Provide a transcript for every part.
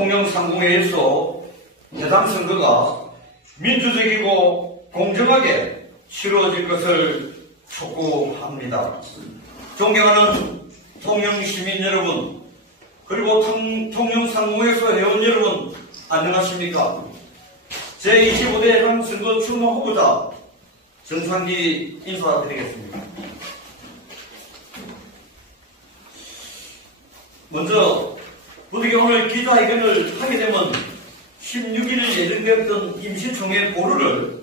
통영상공회에서 해당 선거가 민주적이고 공정하게 치러질 것을 촉구합니다. 존경하는 통영시민 여러분, 그리고 통영상공회에서 회원 여러분, 안녕하십니까? 제25대 해당 선거 출마 후보자 정상기 인사드리겠습니다. 먼저 부득이 오늘 기자회견을 하게 되면 16일 예정되었던 임시총회 보루를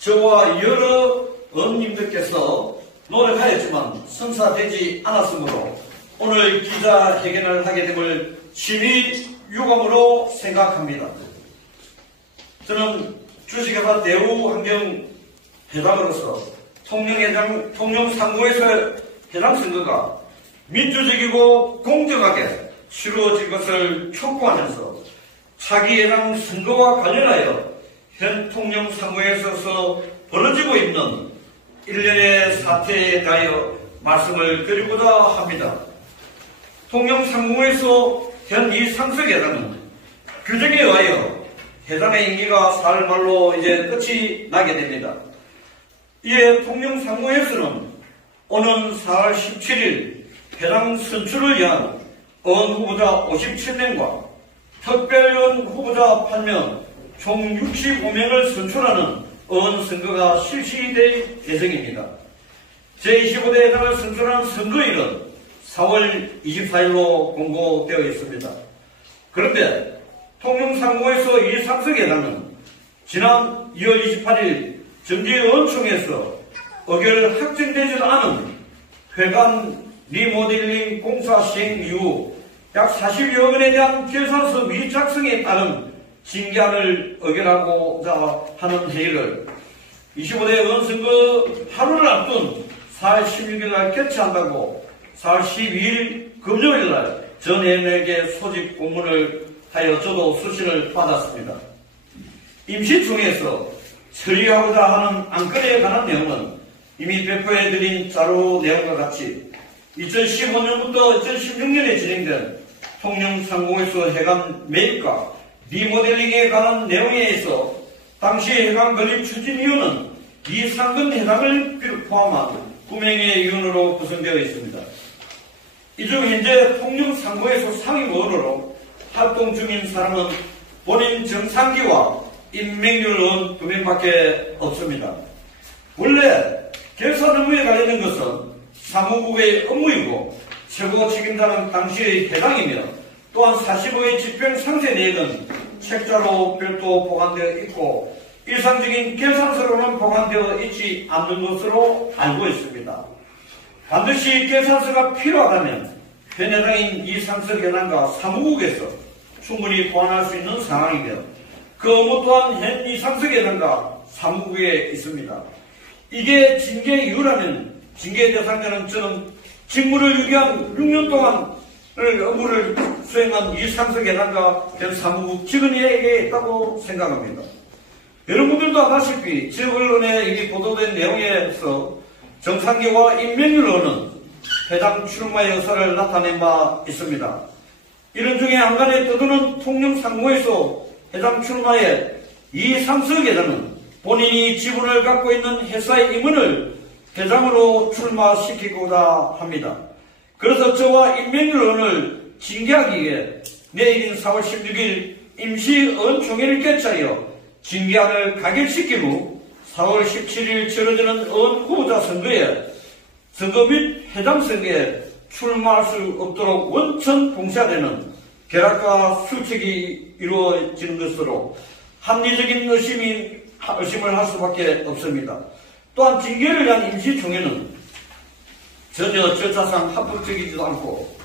저와 여러 의원님들께서 노력하였지만 성사되지 않았으므로 오늘 기자회견을 하게 됨을 심히 유감으로 생각합니다. 저는 주식회사 대우환경회장으로서 통영상공회에서 해당 선거가 민주적이고 공정하게 치루어질 것을 촉구하면서 차기 해당 선거와 관련하여 현 통영상공회에서 벌어지고 있는 일련의 사태에 대하여 말씀을 드리고자 합니다. 통영상공회에서 현 이 상석회장은 규정에 의하여 해당의 임기가 사흘 말로 이제 끝이 나게 됩니다. 이에 통영상공회에서는 오는 4월 17일 해당 선출을 위한 의원 후보자 57명과 특별위원 후보자 8명, 총 65명을 선출하는 의원 선거가 실시될 예정입니다. 제25대 해당을 선출하는 선거일은 4월 24일로 공고되어 있습니다. 그런데 통영상공회에서 이 상석회장은 지난 2월 28일 정기의원총회에서 의결 확정되지 않은 회관 리모델링 공사 시행 이후 약 40여 원에 대한 계산서 미작성에 따른 징계안을 의결하고자 하는 회의를 25대 의원선거 하루를 앞둔 4월 16일 날 개최한다고 4월 12일 금요일 날 전 의원에게 소집 공문을 하여 저도 수신을 받았습니다. 임시총회에서 처리하고자 하는 안건에 관한 내용은 이미 배포해드린 자료 내용과 같이 2015년부터 2016년에 진행된 통영상공회에서 해관 매입과 리모델링에 관한 내용에 의해서 당시 해관 건립 추진위원은 이 상근 해당을 포함한 9명의 위원으로 구성되어 있습니다. 이 중 현재 통영상공회에서 상임의원으로 활동 중인 사람은 본인 정상기와 임맹률 의원 2명밖에 없습니다. 원래 결산 업무에 관련된 것은 사무국의 업무이고 최고 책임자는 당시의 해당이며 또한 45의 집행 상세 내역은 책자로 별도 보관되어 있고 일상적인 계산서로는 보관되어 있지 않는 것으로 알고 있습니다. 반드시 계산서가 필요하다면 현 해당인 이 상석회장과 사무국에서 충분히 보완할 수 있는 상황이며 그 업무 또한 현 이 상석회장과 사무국에 있습니다. 이게 징계 이유라면 징계 대상자는 저는 직무를 유기한 6년 동안 업무를 수행한 이 상석회장과 현 사무국 직원에게 있다고 생각합니다. 여러분들도 아다시피 지역 언론에 이미 보도된 내용에서 정상기와 임명률 의원은 해당 출마의 의사를 나타낸 바 있습니다. 이런 중에 한간에 떠도는 통영상공회에서 해당 출마의 이 상석회장은 본인이 지분을 갖고 있는 회사의 임원을 회장으로 출마시키고자 합니다. 그래서 저와 임명률 의원을 징계하기 위해 내일인 4월 16일 임시의원총회를 개최하여 징계안을 가결시킨 후 4월 17일 치러지는 의원 후보자 선거 및 해당 선거에 출마할 수 없도록 원천 봉쇄되는 결합과 수칙이 이루어지는 것으로 합리적인 의심을 할 수밖에 없습니다. 또한 징계를 위한 임시총회는 전혀 절차상 합법적이지도 않고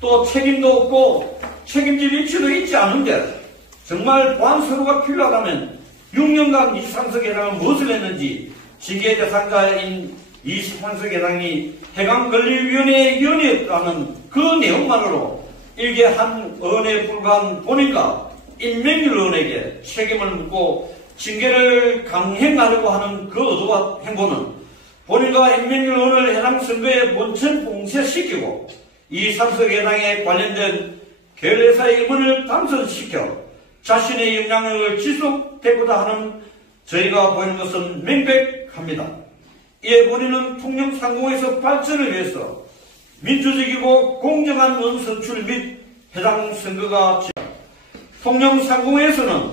또 책임도 없고 책임질 위치도 있지 않은데 정말 보안 서류가 필요하다면 6년간 이 상석회장은 무엇을 했는지 징계 대상자인 이 상석회장이 해관건립위원회의 위원이었다는 그 내용만으로 일개 한 의원에 불과한 본인과 임명률 의원에게 책임을 묻고 징계를 강행하려고 하는 그 의도와 행보는 본인과 임명률 의원을 해당 선거에 원천 봉쇄시키고 이 상석회장에 관련된 계열회사의 임원을 당선시켜 자신의 영향력을 지속되고자 하는 저희가 보이는 것은 명백합니다. 이에 본인은 통영상공회에서 발전을 위해서 민주적이고 공정한 원선출 및 해당 선거가 통영상공회에서는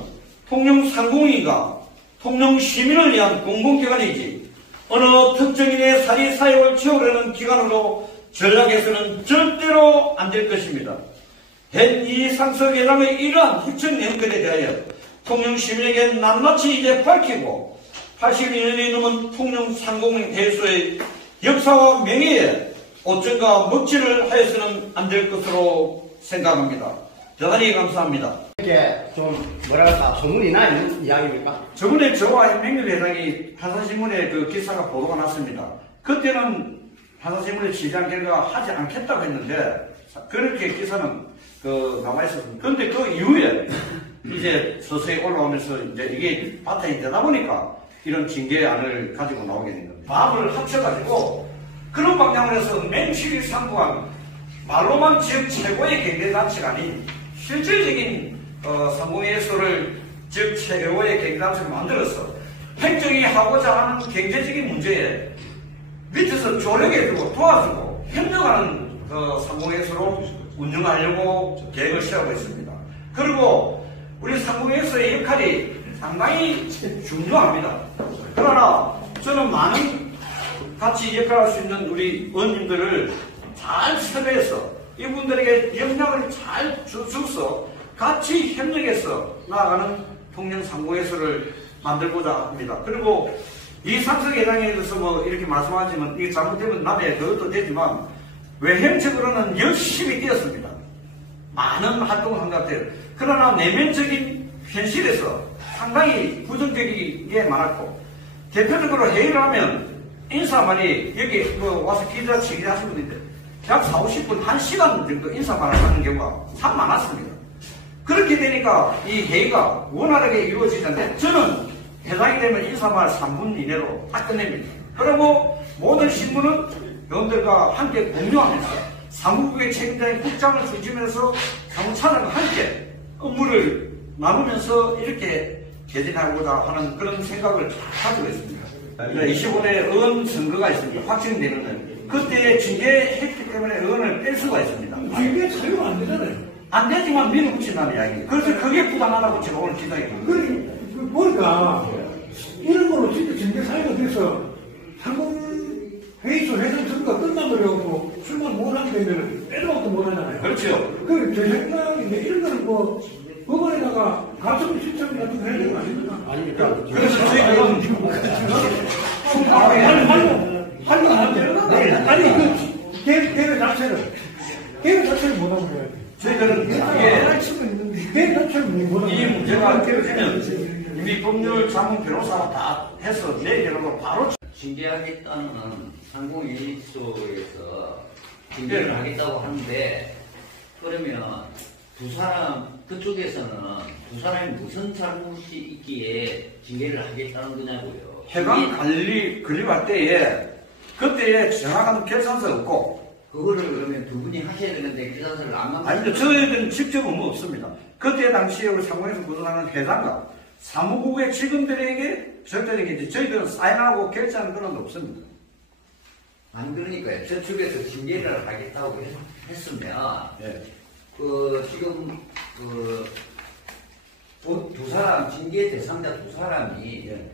통영상공위가 통영시민을 위한 공공기관이지 어느 특정인의 사리사욕을 채우려는 기관으로 전락해서는 절대로 안 될 것입니다. 현 이상석회장의 이러한 흑청 내용들에 대하여 통영시민에게 낱낱이 이제 밝히고 82년이 넘은 통영상공회에서의 역사와 명예에 오점과 먹칠을 하여서는 안 될 것으로 생각합니다. 대단히 감사합니다. 이렇게 좀 뭐랄까 소문이 나는 이야기입니까? 저번에 저와 임명렬 회장이 한사신문에 그 기사가 보도가 났습니다. 그때는 한사신문에 취재한 결과 하지 않겠다고 했는데 그렇게 기사는 남아 있었습니다. 그런데 그 이후에 이제 서서히 올라오면서 이제 이게 바탕이 되다 보니까 이런 징계안을 가지고 나오게 된 겁니다. 마음을 합쳐가지고 그런 방향으로 해서 맹식이 상부한 말로만 지역 최고의 경제단체가 아닌 실질적인 상공회의소를 지역 최고의 경제단체를 만들어서 행정이 하고자 하는 경제적인 문제에 밑에서 조력해주고 도와주고 협력하는 상공회의소로 운영하려고 계획을 세우고 있습니다. 그리고 우리 상공회의소의 역할이 상당히 중요합니다. 그러나 저는 많은 같이 역할할 수 있는 우리 의원님들을 잘 섭외해서 이분들에게 역량을 잘 줘서 같이 협력해서 나아가는 통영상공회의소를 만들고자 합니다. 그리고 이상석 회장에 대해서 뭐 이렇게 말씀하지만 이게 잘못되면 남의 그것도 되지만 외형적으로는 열심히 뛰었습니다. 많은 활동을 한 것 같아요. 그러나 내면적인 현실에서 상당히 부정적이게 많았고 대표적으로 회의를 하면 인사말이 여기 와서 기자 하신 분인데 약 40, 50분, 1시간 정도 인사말을 하는 경우가 참 많았습니다. 그렇게 되니까 이 회의가 원활하게 이루어지는데 저는 회장이 되면 인사말 3분 이내로 딱 끝냅니다. 그리고 모든 신문은 여러분들과 함께 공유하면서 사무국의 책임자인 국장을 중심해서 사무차장과 함께 업무를 나누면서 이렇게 개진하고자 하는 그런 생각을 가지고 있습니다. 25대 의원 선거가 있습니다. 확정되는 날. 그때 징계했기 때문에 의원을 뺄 수가 있습니다. 징계 사유가 안 되잖아요. 안 되지만 밀어붙인다는 이야기. 그래서 그게 부당하다고 제가 오늘 기자했거든요. 그러니까 이런 걸로 진짜 징계 사유가 돼서 상공회의소 회장 선거가 끝나버려고 출마 못하게 되면 빼도 박도 못하잖아요. 그렇죠. 제 생각인데 이런 거는 법원에다가 가처분 신청 같은 거 해야 되는 거 아닙니까? 아닙니까? 그래서 저희는 하려고 하는데 아니 대회 자체를 못하고 해야 돼. 저희들은 대회 자체를 못하고 이 문제가 깨어지면 우리 법률 자문 변호사가 다 해서 내기로 바로 징계하겠다는 상공회의소에서 징계를 하겠다고 하는데 그러면 두 사람 그쪽에서는 두 사람이 무슨 잘못이 있기에 징계를 하겠다는 거냐고요. 해관 건립할 때에 그때에 정확한 결산서 없고 그거를 그러면 두 분이 하셔야 되는데 계산서를 안 만들어요. 아닙니다. 저희들은 직접 업무 없습니다. 그때 당시에 우리 상공에서 구성하는 회장과 사무국의 직원들에게 절대적인 저희들은 사인하고 결제하는 그런 건 없습니다. 아니 그러니까요. 저쪽에서 징계를 하겠다고 했으면 예. 지금 두 사람 징계 대상자 두 사람이 예.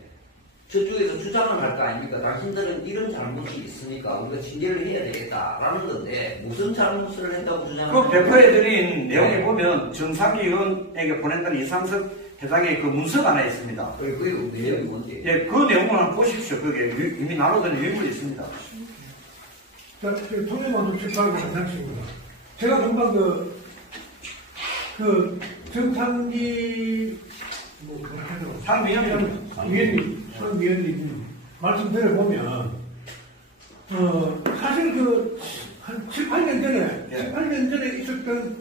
저쪽에서 주장을 할 거 아닙니까? 당신들은 이런 잘못이 있으니까 우리가 징계를 해야 되겠다라는 건데 무슨 잘못을 했다고 주장하는 그 배포해 드린 내용에 보면 정상기 의원에게 보낸다는 이상석 회장의 그 문서가 하나 있습니다. 그게 내용이 뭔지. 예, 그 내용을 한번 보십시오. 그게 이미 나눠드린 유물이 있습니다. 자, 통일방송 출판하고 마찬가지입니다. 제가 금방 정상기 상위원님 말씀 들어보면 사실 한 7, 8년 전에 예. 7, 8년 전에 있었던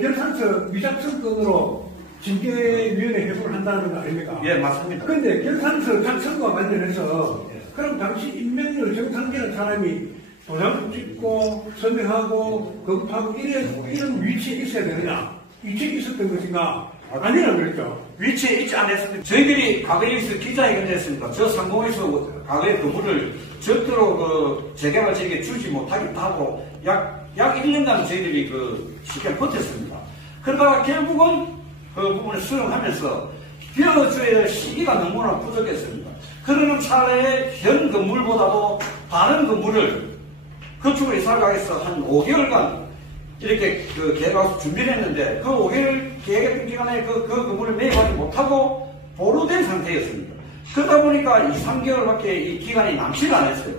결산서 위작성건으로 징계위원회 회부를 한다는 거 아닙니까? 예, 맞습니다. 그런데 결산서 작성과 관련해서 그럼 당시 임명렬 정상기라는 사람이 도장 찍고 서명하고 검토하고 이런 위치에 있어야 되느냐? 위치에 있었던 것인가? 아니라고 그랬죠. 위치에 있지 않았습니다. 저희들이 과거에서 기자회견했습니다. 저 상공에서 과거의 건물을 절대로 재개발 지역에 주지 못하겠다 하고 약 1년간 저희들이 시간을 버텼습니다. 그러다가 결국은 그 부분을 수용하면서 비워줘야 할 시기가 너무나 부족했습니다. 그러는 차례에 현 건물보다도 다른 건물을 건축을 이사가해서 한 5개월간 이렇게 계획하고 준비를 했는데 그 5개월 계획했던 기간에 그 건물을 매입하지 못하고 보류된 상태였습니다. 그러다 보니까 2, 3개월밖에 이 기간이 남지가 않았어요.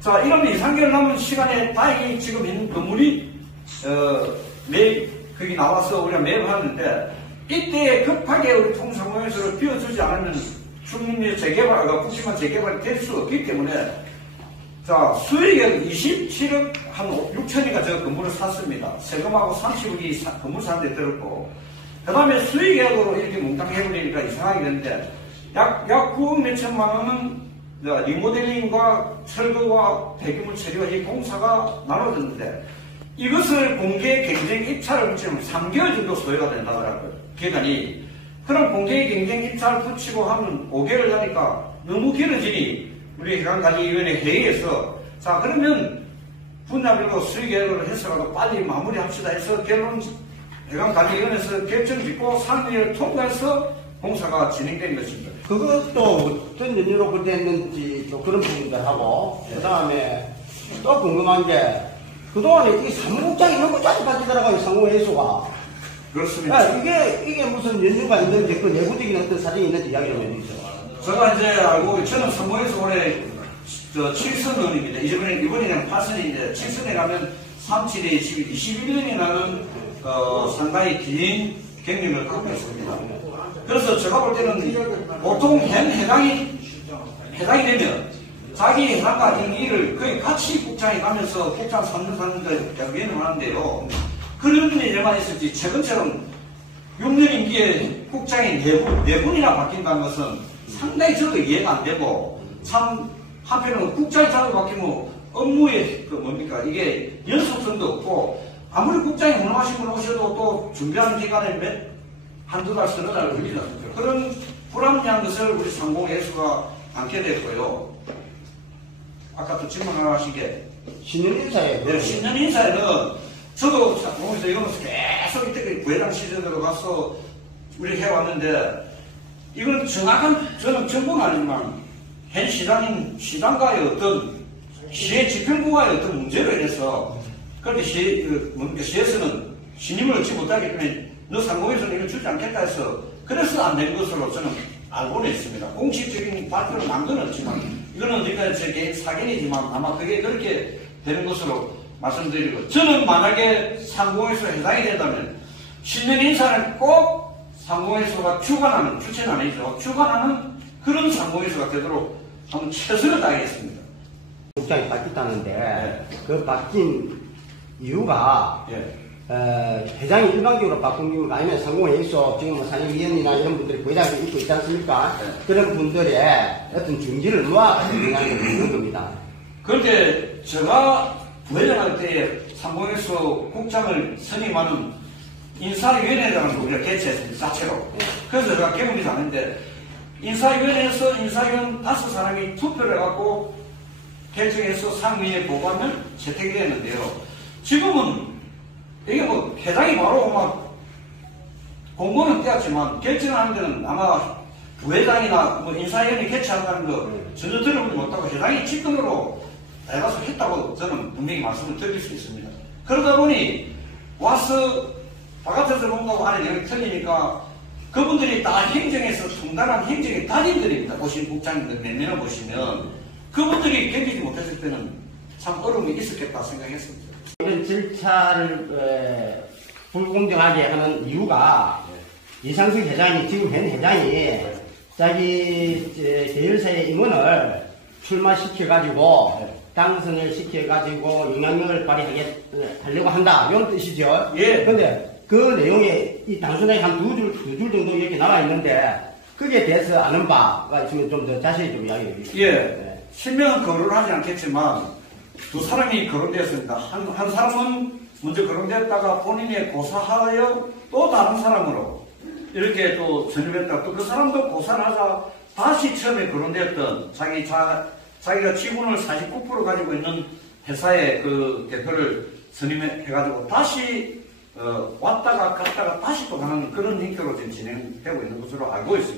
자, 이러면 2, 3개월 남은 시간에 다행히 지금 있는 건물이 거기 나와서 우리가 매입하는데 이때 급하게 우리 통상공회에서 비워주지 않으면 충림리 재개발, 북심만 재개발이 될 수 없기 때문에 자, 수익액 27억 한 6천이가 저 건물을 샀습니다. 세금하고 30억이 건물 사는데 들었고, 그 다음에 수익액으로 이렇게 몽땅 해버리니까 이상하게 됐는데, 약 9억 몇천만 원은 리모델링과 철거와 폐기물 처리와 이 공사가 나눠졌는데, 이것을 공개 경쟁 입찰을 붙이면 3개월 정도 소요가 된다더라고요. 기간이. 그럼 공개 경쟁 입찰을 붙이고 하면 5개월 하니까 너무 길어지니, 우리 해관관리위원회 회의에서 자 그러면 분야별로 수익계획을 해서라도 빨리 마무리합시다 해서 결론 해관관리위원회에서 결정 짓고 상위를 통과해서 공사가 진행된 것입니다. 그것도 어떤 연유로 그랬는지 또 그런 부분들하고 그 다음에 또 궁금한 게 그동안에 이 사무국장이 너무 짜증 빠지더라고요. 상공회의소가. 그렇습니다. 이게 무슨 연유가 있는지 그 내부적인 어떤 사정이 있는지 이야기를 좀 해주세요. 제가 이제 알고 저는 상공에서 올해 7선 의원입니다. 이번에는 8선인데 7선에 가면 37에 21년이 나는 상당히 긴 경력을 갖고 있습니다. 그래서 제가 볼 때는 보통 해당이 되면 자기 해당과 임기를 거의 같이 국장에 가면서 국장 3년 4년 계속 하는데요. 그런 일만 있었지 최근처럼 6년 임기에 국장이 4분이나 바뀐다는 것은 상당히 저도 이해가 안 되고, 참, 한편으로는 국장이 자주 바뀌면 업무에, 이게 연속성도 없고, 아무리 국장이 훌륭하신 분 오셔도 또 준비하는 기간에 한두 달, 서너 달 걸리지 않습니까? 그런 불합리한 것을 우리 상공회의소가 안게 됐고요. 아까 또 질문 하나 하신 게. 신년 인사에. 네, 신년 인사에는 저도 상공회의소 이러면서 계속 이때까지 부회장 시절로 가서 우리 해왔는데, 이건 저는 정보는 아니지만, 현 시장과의 어떤, 시의 집행부와의 어떤 문제로 인해서, 그렇게 시에서는 신임을 얻지 못하기 때문에, 너 상공에서는 이걸 주지 않겠다 해서, 그래서 안 된 것으로 저는 알고는 있습니다. 공식적인 발표를 난 건 없지만, 이거는 우리가 제 개인 사견이지만, 아마 그게 그렇게 되는 것으로 말씀드리고, 저는 만약에 상공에서 해당이 된다면, 신년 인사는 꼭 상공회의소가 주관하는, 주체는 아니죠. 주관하는 그런 상공회의소가 되도록 한번 최선을 다하겠습니다. 국장이 바뀌었다는데, 네. 그 바뀐 이유가, 회장이 일반적으로 바꾼 게 아니면 상공회의소, 지금 상임위원이나 이런 분들이 부회장이 있고 있지 않습니까? 네. 그런 분들의 어떤 중지를 놓아가는 게 있는 겁니다. 그런데 제가 부회장할 때 상공회의소 국장을 선임하는 인사위원회라는 걸 우리가 개최했습니다. 자체로. 그래서 제가 개문이 자는데 인사위원회에서 인사위원 5사람이 투표를 해갖고 결정해서 상위에 보고하면 채택이 되는데요. 지금은 이게 회장이 바로 공고는 떼었지만 결정하는 데는 아마 부회장이나 인사위원회 개최한다는 거 전혀 들어보지 못하고 회장이 직권으로 나가서 했다고 저는 분명히 말씀을 드릴 수 있습니다. 그러다 보니 와서 바깥에서 본다고 안에 내용이 틀리니까 그분들이 다 행정에서 통달한 행정의 달인들입니다. 오신 국장님들 몇 명을 보시면 그분들이 견디지 못했을 때는 참 어려움이 있었겠다 생각했습니다. 이런 절차를 불공정하게 하는 이유가 이상식 회장이 지금 현 회장이 자기 계열사의 임원을 출마시켜가지고 당선을 시켜가지고 영향력을 발휘하려고 한다 이런 뜻이죠. 예. 그런데 그 내용에 이 단순하게 한 두 줄 정도 이렇게 나와 있는데 거기에 대해서 아는 바가 있으면 좀 더 자세히 좀 이야기해 주시죠. 예. 실명은 거론을 하지 않겠지만 두 사람이 거론되었습니다. 한 사람은 먼저 거론되었다가 본인의 고사하여 또 다른 사람으로 이렇게 또 전입했다. 또 그 사람도 고사를 하자 다시 처음에 거론되었던 자기가 지분을 49% 가지고 있는 회사의 그 대표를 선임해가지고 다시 왔다가 갔다가 다시 또 가는 그런 형태로 지금 진행되고 있는 것으로 알고 있습니다.